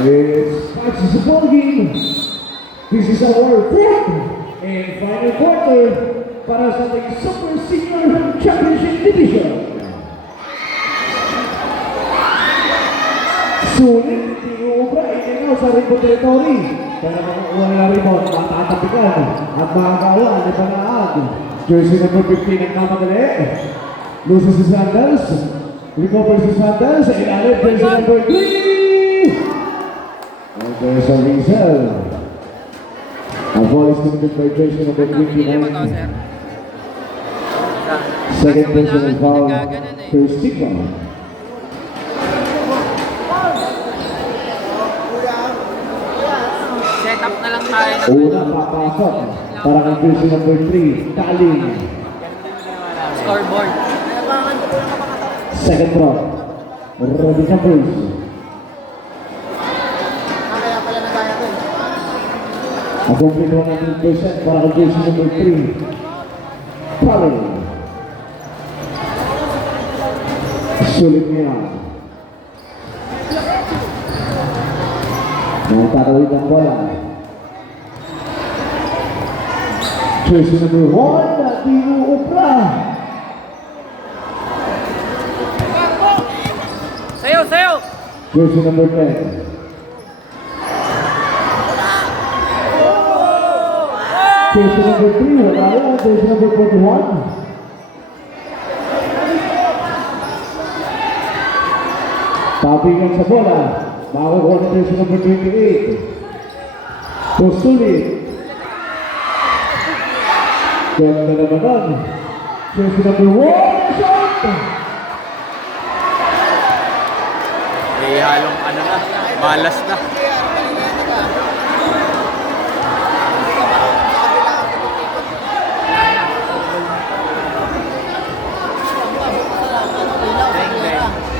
It's match the ball game. This is our fourth and final quarter para sa ating Super Senior Championship Division. Sulit, Tiubra, itingaw sa rimbo territory. Pero makukuha nila remote, matatapikan at makakawa ni Panaag. Jersey number 15 ang kamadali. Loses si Sanders. Recover si Sanders. Inalit jersey number 3. And there's a Rizal. A ball is committed by jersey number 29. Second personal foul for Stigma. Set up na lang tayo. Una papasok para kay jersey number 3, Kaling. Scoreboard. Second drop, Robin Campos. Kaya pala nagaya ko eh. A complete 100% para kay jersey number 3, Kaling. Sulit niya. Nagtatawid ang bola. Jersey number 1, Tino Upra. Sayo, sayo! Jersey number 10. Jersey number 3, wala yan. Jersey number 41. Pabigan sa bola. Makakuha ng jersey number 28. Postulit. Ganda naman nun. Jersey number 1, shot! May halong ano na, malas na.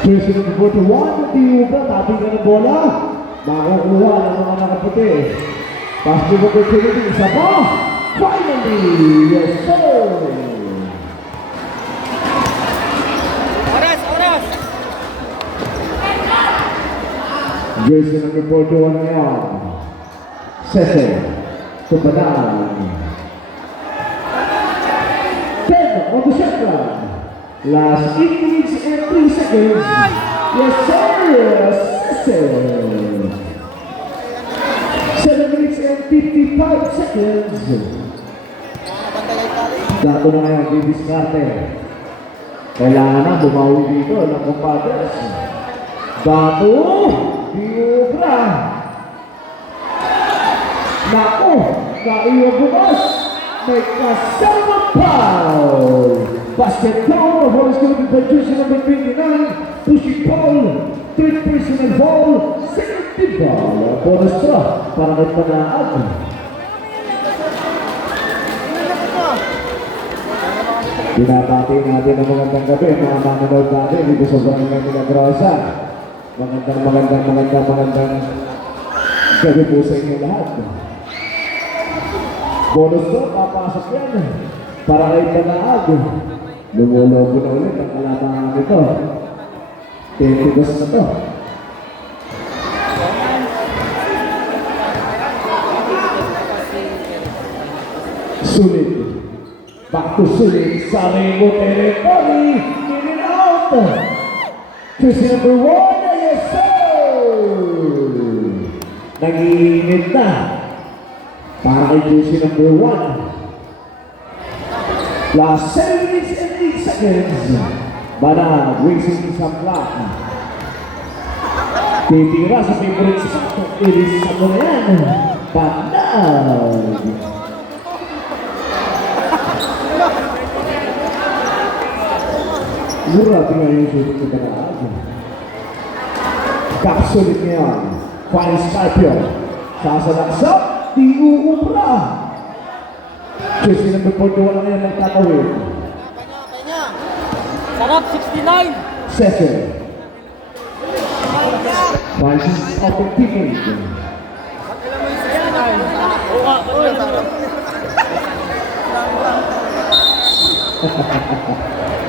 Jersey number 41, Tiuba, tabi ka ng bola. Makakuha ng mga nakaputi. Positive opportunity, isa pa. Finally, yes sir! Oras, oras! Jersey number 41 ngayon. Sese, Tupadan. 10 on the shot clock. Last 8 minutes and 3 seconds. Yes sir, Sese. 7 minutes and 55 seconds. Dato na ngayon, didiskarte. Kailangan na bumawi dito ng compadres. Dato, Diobra. Naku, naiwan bumas. May kasama foul. Basket down, the ball is going to be by jersey number 29. Pushing foul, third personal foul, safety foul. Bonus draw para kay Panaag. Binabati natin ang magandang gabi, mga manonood natin dito sa Barangay Milagrosa. Magandang gabi po sa inyo lahat. Bonus draw, papasok yan para kay Panaag. Lumulobo na ulit ang kalamangan nito. 22 na to. Sulit. Back to Sulit. Sa Remo territory. In and out. Jersey number 1. Yes sir. Nag-iinit na. Para kay jersey number 1. Last 7 minutes and 8 seconds. Banag, racing sa clock. Titira sa favorite sakto. Iris sa ko na yan. Banag. Grabe nga yung shooting sa Banag. Kapsulit ngayon. Final Scorpio. Sasalaksak. Tiuubra. Jersey number 41 na ngayon nagtatawid. Sarap, 69! Sese. Prices of the ticket.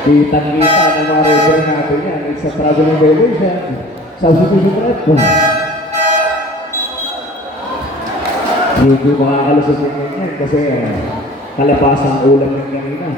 Kitang-kita ng mga refer natin yan. It's a traveling violation. Substitution threat. Hindi makakalusot ng ganyan kasi kalabas ang ulam ng kanina.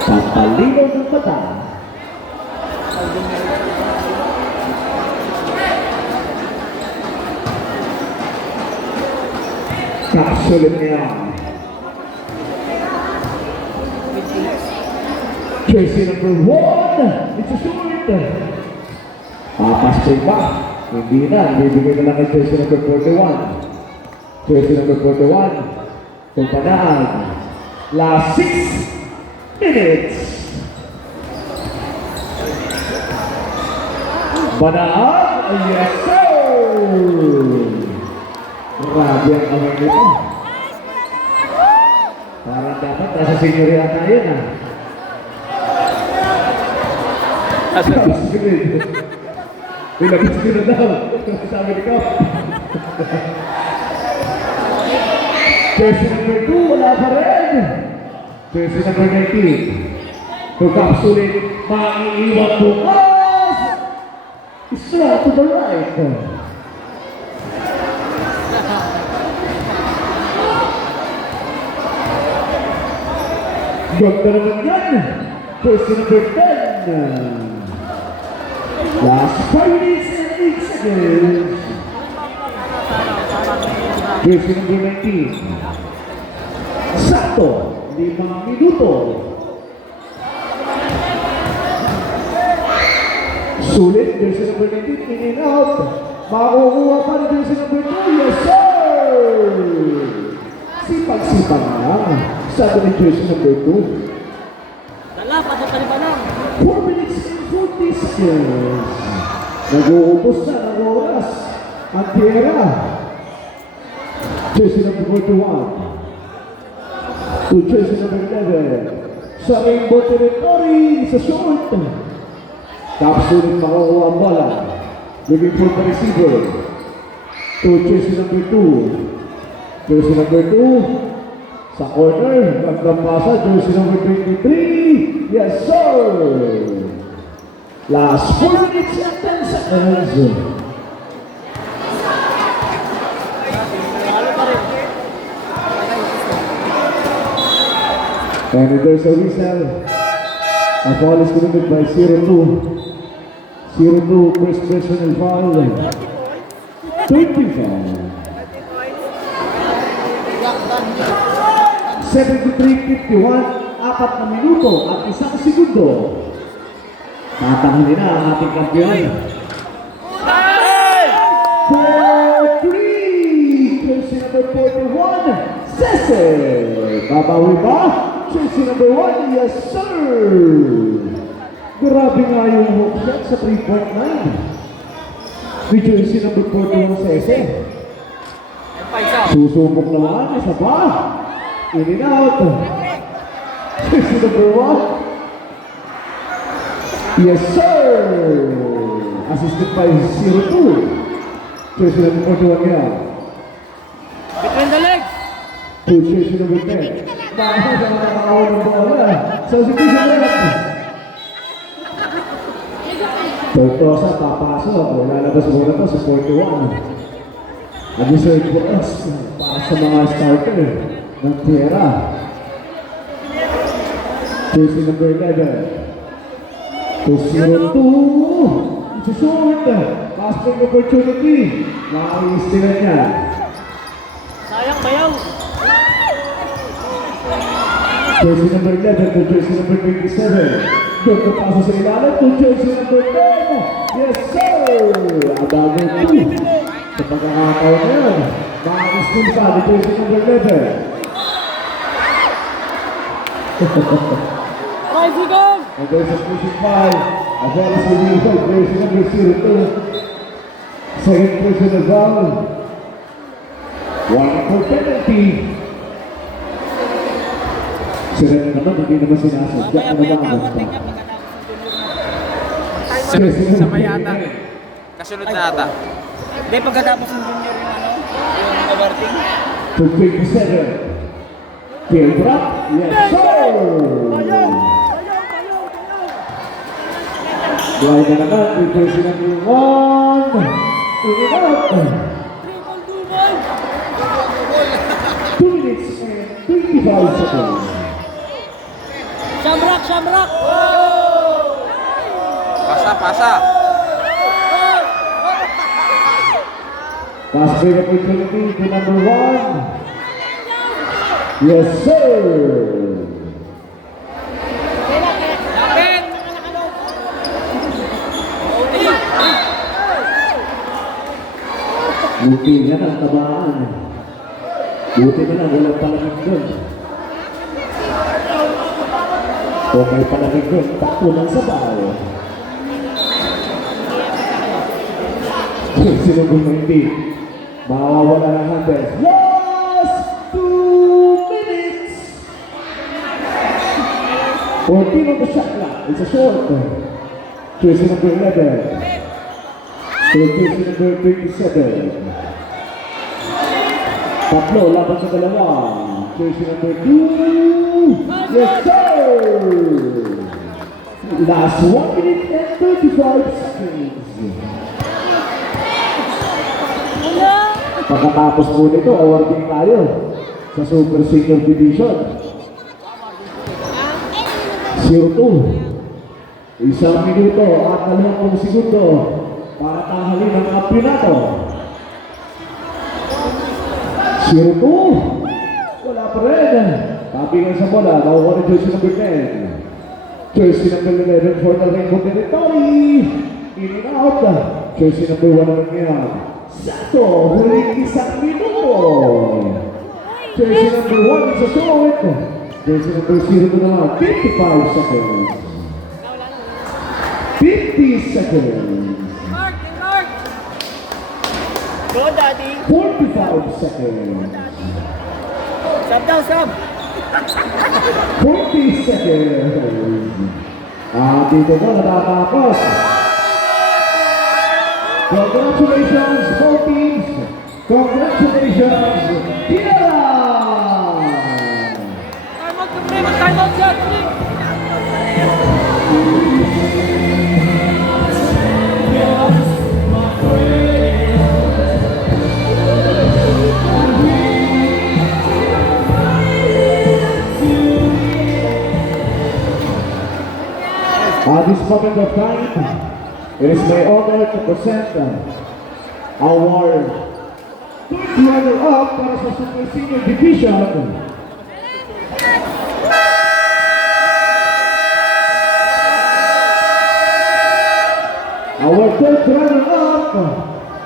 Papalinaw ng mata. Kasulit niya. Jersey number 1. It's a short. Papaspay ba? Hindi na. Ibibigay na lang kay jersey number 41. Jersey number 41. Kumpanaan. Last 6 minutes. Banaan. Yes, sir. Grabe ang awang nito. Parang dapat nasa senior yata yun ah. May labis ko na daw. Sabi ni Kap. Jersey number 2, wala pa rin. Jersey number 19. To Kap sulit, maiiwan bukas. Isa to the right. Ganda naman yan. Jersey number 10. Last 5 minutes and 8 seconds. Jersey number 19. Sakto, 5 minuto. Sulit, jersey number 19, in and out. Makukuha pa rin jersey number 2. Yes, sir! Sipag-sipag na. Sabi ni jersey number 2. Dala, patutali pa lang. 4 minutes and 40 seconds. Nag-uubos na ng oras. Ang tira. Jersey number 41. To jersey number 11. Sa Rainbow Territory, sa short. Kapsulit makukuha ang bola. Living for the receiver. To jersey number 2. Jersey number 2. Sa corner, nagkampasa, jersey number 23. Yes, sir! Last 4 minutes and 10 seconds. And there's a whistle. A foul is committed by 0-2. 0-2, first personal foul. 20 foul. 73-51, 4 minuto at 1 segundo. Tatanghalin na ang ating kampiyon. 4-3, jersey number 41, Cese. Babawi ba? Jersey number 1, yes sir. Grabe nga yung hook shot sa 3-point line. With jersey number 41, Cese. Susubok naman, isa ba? In and out. Jersey number 1. Yes, sir. Assisted by 0-2. Jersey number 41 here. Between the legs. To jersey number 10. Bakit ang nakakawa ng bola? Substitution left. Tortosa, papasok. Lalabas muna to sa 41. Nag-reserve po us para sa mga starter ng Tierra. Jersey number 11. To 0-2. It's a short. Passing opportunity. Nakaistilan niya. Sayang bayaw. Jersey number 11 to jersey number 27. Doon ko pasa sa ilalim to jersey number 10. Yes, sir! Adago 2. Sa pagkakataon na yun, makakistin pa ni jersey number 11. Right, go! And there's a pushing by. As well as the new jersey number 02. Second person as well. One for penalty. Sila naman, hindi naman sinasadya. Ano ba ang Sa mayata. Kasunod na ata. Hindi, pagkatapos ng junior yung ano, yung kabarting. to 27. Kill drop. Yes, sir! Buhay na naman. Ito sila yung 1. Ito na. seconds. Shamrock, Shamrock! Pasa, pasa. Pass break opportunity to number 1. Yes, sir. Lapit! Buti na ang tabaan. Buti na lang, walang palamig doon. Kung may palamig doon, takbo ng sabaw. Sinugod mo hindi. Mawawala ng handles. Last 2 minutes! 14 on the shot clock. It's a short. Jersey number 11. Jersey number 27. Tatlo, laban sa dalawa. Jersey number 2. Yes, sir! Last 1 minute and 35 seconds. Pagkatapos po nito, awarding tayo sa Super Senior Division. 0-2. Isang minuto at 20 segundo para tahalin ang kampiyonato. 0-2. Wala pa rin. Tabi sa bola, nakuha ni jersey number 10. Jersey number 11 for the Rainbow Territory. In and out. Jersey number 1 naman ngayon. Sato, huling isang minuto. Jersey number 1 is a short. Jersey number 0 naman, 55 seconds. 50 seconds. Mark, Mark! Go, Daddy! 45 seconds. Sub down, sub! 40 seconds. Dito na natatapos. Congratulations, both teams. Congratulations, Tierra! Time out, Supreme! Time out, shot! At this moment of time, it is my honor to present our third runner-up para sa Super Senior Division. Our third runner-up,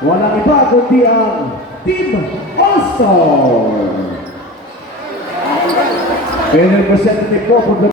walang iba kundi ang Team All-Star. And representative po for the